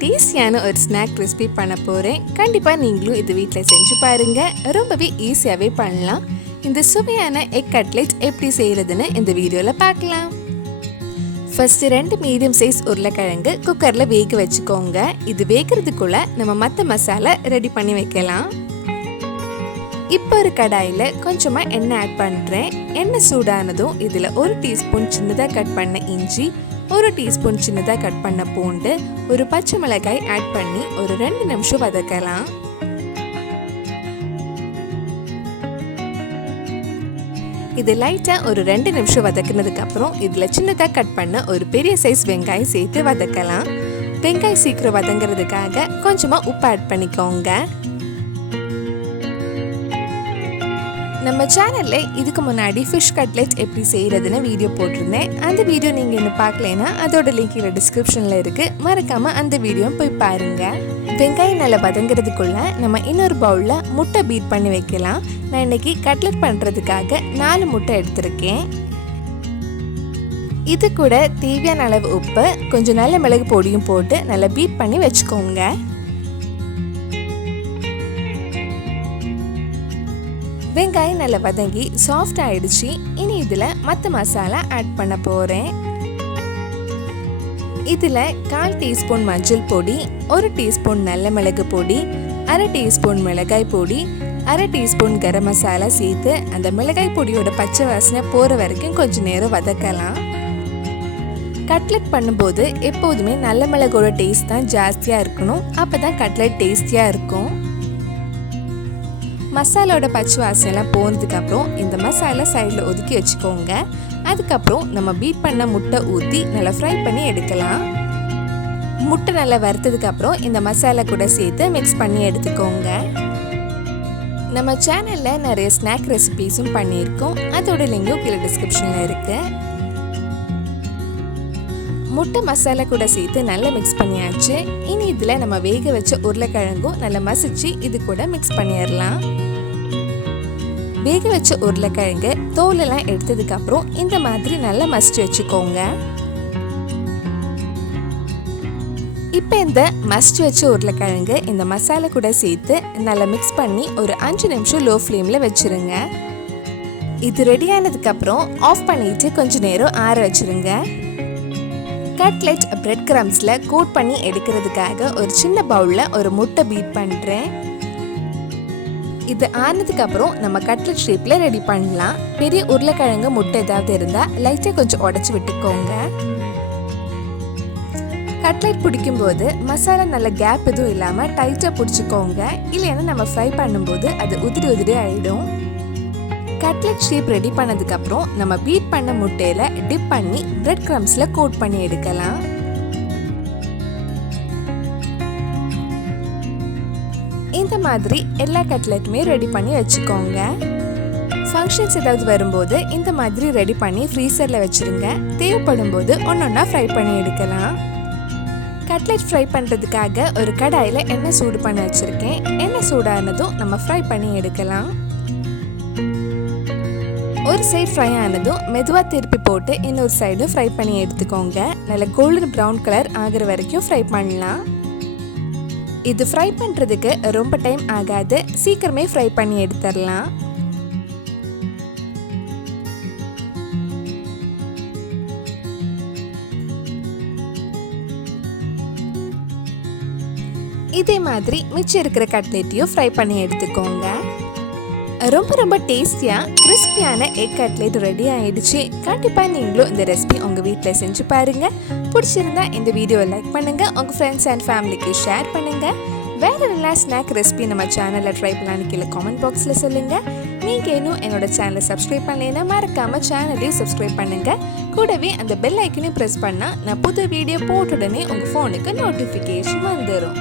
டேஸ்டியான ஒரு snack recipe பண்ண போகிறேன். கண்டிப்பாக நீங்களும் இது வீட்டில் செஞ்சு பாருங்கள். ரொம்பவே ஈஸியாகவே பண்ணலாம். இந்த சுவையான எக் கட்லெட் எப்படி செய்கிறதுன்னு இந்த வீடியோவில் பார்க்கலாம். ஃபஸ்ட்டு 2 மீடியம் சைஸ் உருளைக்கிழங்கு குக்கரில் வேக வச்சுக்கோங்க. இது வேகிறதுக்குள்ளே நம்ம மற்ற மசாலா ரெடி பண்ணி வைக்கலாம். இப்போ ஒரு கடாயில் கொஞ்சமாக எண்ணெய் ஆட் பண்ணுறேன். எண்ணெய் சூடானதும் இதில் 1 டீஸ்பூன் சின்னதாக கட் பண்ண இஞ்சி, 1 டீஸ்பூன் சின்னதாக கட் பண்ண பூண்டு, ஒரு பச்சை மிளகாய் ஆட் பண்ணி ஒரு 2 நிமிஷம் வதக்கலாம். இது லைட்டாக ஒரு 2 நிமிஷம் வதக்குனதுக்கப்புறம் இதில் சின்னதாக கட் பண்ண ஒரு பெரிய சைஸ் வெங்காயம் சேர்த்து வதக்கலாம். வெங்காயம் சீக்கிரம் வதங்கிறதுக்காக கொஞ்சமாக உப்பு ஆட் பண்ணிக்கோங்க. நம்ம சேனலில் இதுக்கு முன்னாடி ஃபிஷ் கட்லெட் எப்படி செய்கிறதுன்னு வீடியோ போட்டிருந்தேன். அந்த வீடியோ நீங்கள் இன்னும் பார்க்கலைன்னா அதோட லிங்க் இதில் டிஸ்கிரிப்ஷனில் இருக்குது. மறக்காமல் அந்த வீடியோ போய் பாருங்கள். வெங்காயம் நல்லா வதங்கிறதுக்குள்ளே நம்ம இன்னொரு பவுலில் முட்டை பீட் பண்ணி வைக்கலாம். நான் இன்றைக்கி கட்லெட் பண்ணுறதுக்காக 4 முட்டை எடுத்திருக்கேன். இது கூட தேவையான அளவு உப்பு, கொஞ்சம் நல்ல மிளகு பொடியும் போட்டு நல்லா பீட் பண்ணி வச்சுக்கோங்க. வெங்காயம் நல்லா வதங்கி சாஃப்ட் ஆயிடுச்சு. இனி இதில் மற்ற மசாலா ஆட் பண்ண போகிறேன். இதில் 1/4 டீஸ்பூன் மஞ்சள் பொடி, 1 டீஸ்பூன் நல்ல மிளகு பொடி, 1/2 டீஸ்பூன் மிளகாய் பொடி, 1/2 டீஸ்பூன் கரம் மசாலா சேர்த்து அந்த மிளகாய் பொடியோட பச்சை வாசனை போகிற வரைக்கும் கொஞ்சம் நேரம் வதக்கலாம். கட்லெட் பண்ணும்போது எப்போதுமே நல்ல மிளகோட டேஸ்ட் தான் ஜாஸ்தியாக இருக்கணும். அப்போ தான் கட்லெட் டேஸ்டியாக இருக்கும். மசாலோட பச்சை வாசனைலாம் போனதுக்கப்புறம் இந்த மசாலா சைடில் ஒதுக்கி வச்சுக்கோங்க. அதுக்கப்புறம் நம்ம பீட் பண்ண முட்டை ஊற்றி நல்லா ஃப்ரை பண்ணி எடுக்கலாம். முட்டை நல்லா வறுத்ததுக்கப்புறம் இந்த மசாலா கூட சேர்த்து மிக்ஸ் பண்ணி எடுத்துக்கோங்க. நம்ம சேனலில் நிறைய ஸ்நாக் ரெசிபீஸும் பண்ணியிருக்கோம். அதோட லிங்கும் கீழே டிஸ்கிரிப்ஷனில் இருக்குது. முட்டை மசாலா கூட சேர்த்து நல்லா மிக்ஸ் பண்ணியாச்சு. இனி இதில் நம்ம வேக வச்ச உருளைக்கிழங்கும் நல்லா மசிச்சு இது கூட மிக்ஸ் பண்ணிடலாம். வேக வச்ச உருளைக்கிழங்கு தோலெல்லாம் எடுத்ததுக்கப்புறம் இந்த மாதிரி நல்லா மசிச்சு வச்சுக்கோங்க. இப்போ இந்த மசிச்சு வச்ச உருளைக்கிழங்கு இந்த மசாலா கூட சேர்த்து நல்லா மிக்ஸ் பண்ணி ஒரு 5 நிமிஷம் லோ ஃப்ளேமில் வச்சுருங்க. இது ரெடியானதுக்கப்புறம் ஆஃப் பண்ணிட்டு கொஞ்சம் நேரம் ஆற வச்சுருங்க. கட்லெட் பிரெட் கிரம்ஸில் கோட் பண்ணி எடுக்கிறதுக்காக ஒரு சின்ன பவுலில் ஒரு முட்டை பீட் பண்ணுறேன். இது ஆனதுக்கப்புறம் நம்ம கட்லெட் ஷேப்பில் ரெடி பண்ணலாம். பெரிய உருளைக்கிழங்கு முட்டை ஏதாவது இருந்தால் லைட்டாக கொஞ்சம் உடச்சி விட்டுக்கோங்க. கட்லெட் பிடிக்கும்போது மசாலா நல்ல கேப் எதுவும் இல்லாமல் டைட்டாக பிடிச்சிக்கோங்க. இல்லைன்னா நம்ம ஃப்ரை பண்ணும்போது அது உதிரி உதிரி ஆகிடும். கட்லெட் ஷேப் ரெடி பண்ணதுக்கப்புறம் நம்ம பீட் பண்ண முட்டையில் டிப் பண்ணி பிரெட் கிரம்ஸில் கோட் பண்ணி எடுக்கலாம். இந்த மாதிரி எல்லா கட்லெட்டுமே ரெடி பண்ணி வச்சுக்கோங்க. ஃபங்க்ஷன்ஸ் ஏதாவது வரும்போது இந்த மாதிரி ரெடி பண்ணி ஃப்ரீசரில் வச்சுருங்க. தேவைப்படும் போது ஒன்றொன்னா ஃப்ரை பண்ணி எடுக்கலாம். கட்லெட் ஃப்ரை பண்ணுறதுக்காக ஒரு கடாயில் எண்ணெய் சூடு பண்ணி வச்சுருக்கேன். எண்ணெய் சூடானதும் நம்ம ஃப்ரை பண்ணி எடுக்கலாம். ஒரு சைடு ஃப்ரை ஆனதும் மெதுவாக திருப்பி போட்டு இன்னொரு சைடும் ஃப்ரை பண்ணி எடுத்துக்கோங்க. நல்ல கோல்டன் ப்ரௌன் கலர் ஆகிற வரைக்கும் ஃப்ரை பண்ணலாம். இது ஃப்ரை பண்ணுறதுக்கு ரொம்ப டைம் ஆகாது. சீக்கிரமே ஃப்ரை பண்ணி எடுத்துடலாம். இதே மாதிரி மிச்சம் இருக்கிற கட்லெட்டையும் ஃப்ரை பண்ணி எடுத்துக்கோங்க. ரொம்ப ரொம்ப டேஸ்டியாக கிறிஸ்பியான எக் கட்லெட் ரெடி ஆகிடுச்சு. கண்டிப்பாக நீங்களும் இந்த ரெசிபி உங்கள் வீட்டில் செஞ்சு பாருங்கள். பிடிச்சிருந்தா இந்த வீடியோவை லைக் பண்ணுங்கள். உங்கள் ஃப்ரெண்ட்ஸ் அண்ட் ஃபேமிலிக்கு ஷேர் பண்ணுங்கள். வேறு எல்லா ஸ்நாக் ரெசிபி நம்ம சேனலில் ட்ரை பண்ணலான்னு கீழே காமெண்ட் பாக்ஸில் சொல்லுங்கள். நீங்கள் இன்னும் என்னோட சேனலை சப்ஸ்கிரைப் பண்ணலைன்னா மறக்காமல் சேனலையும் சப்ஸ்கிரைப் பண்ணுங்கள். கூடவே அந்த பெல் ஐக்கனையும் ப்ரெஸ் பண்ணால் நான் புது வீடியோ போட்ட உடனே உங்கள் ஃபோனுக்கு நோட்டிஃபிகேஷன் வந்துடும்.